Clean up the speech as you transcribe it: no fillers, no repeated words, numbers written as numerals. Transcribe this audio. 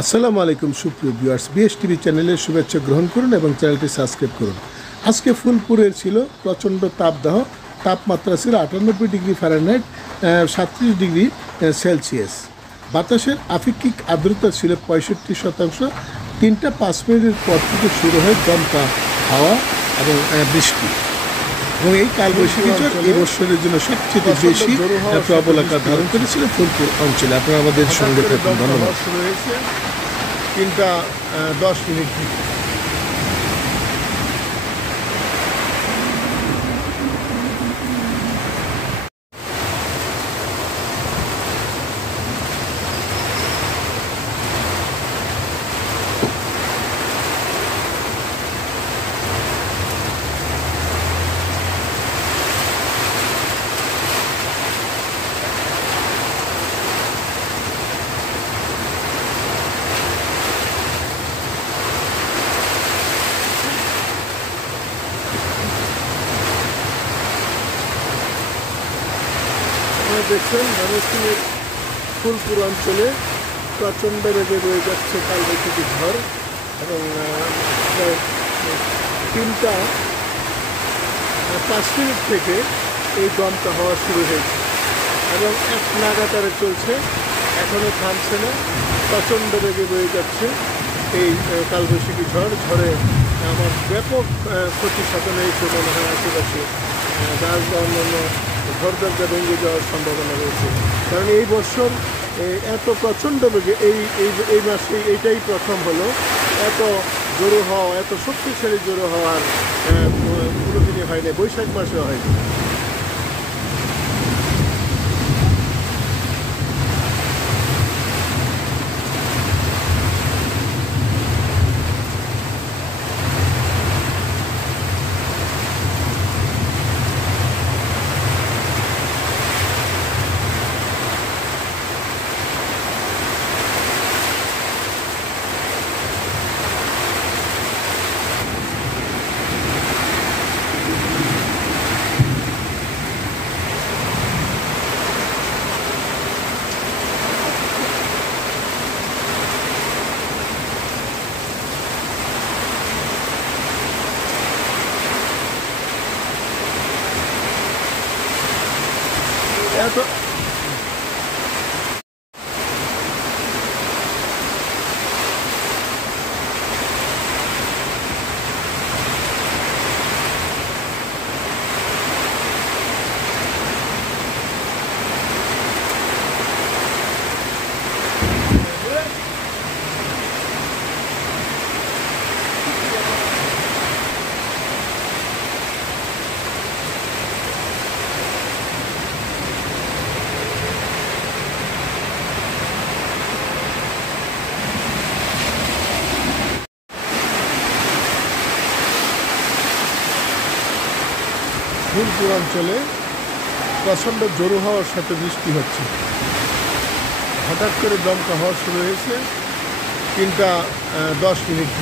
আসসালামু আলাইকুম সুপ্রিয় ভিউয়ার্স, বিএসটিভি চ্যানেলের শুভেচ্ছা গ্রহণ করুন এবং চ্যানেলটি সাবস্ক্রাইব করুন। আজকে ফুলপুরের ছিল প্রচণ্ড তাপদাহ। তাপমাত্রা ছিল 98 ডিগ্রি ফারেনহাইট, 37 ডিগ্রি সেলসিয়াস। বাতাসের আপেক্ষিক আর্দ্রতা ছিল 65%। 3:05 পর থেকে শুরু হয় দমকা হাওয়া এবং বৃষ্টি। এবং এই কালবৈশাখী ঝড় এই বছরের জন্য সবচেয়ে বেশি প্রবল আকার ধারণ করেছিল ফুলপুর অঞ্চলে। আপনারা আমাদের সঙ্গে থাকুন, ধন্যবাদ। শুরু হয়েছে 3:10 থেকে। দেখছেন ময়মনসিংহের ফুলপুর অঞ্চলে প্রচণ্ড বেগে বয়ে যাচ্ছে কালবৈশাখী ঝড় এবং 3:05 থেকে এই দমকা হওয়া শুরু হয়েছে এবং এক নাগাতারে চলছে, এখনও থামছে না। প্রচণ্ড বেগে বয়ে যাচ্ছে এই কালবৈশাখী ঝড়ে আমার ব্যাপক ক্ষতি সাধন হয়েছে মনে হয়। আশেপাশে গাছ বা অন্যান্য ঘর দরজা ভেঙে যাওয়ার সম্ভাবনা রয়েছে, কারণ এই বছর এত প্রচণ্ড বেগে এই মাসে এইটাই প্রথম হলো এত জোরে হওয়া, এত শক্তিশালী জোরে হওয়ার কোনোদিনই হয়নি, বৈশাখ মাসে হয়নি। এত ফুলপুর অঞ্চলে প্রচণ্ড জোরে হওয়ার সাথে বৃষ্টি হচ্ছে। হঠাৎ করে দমকা হওয়া শুরু হয়েছে 3:10 থেকে।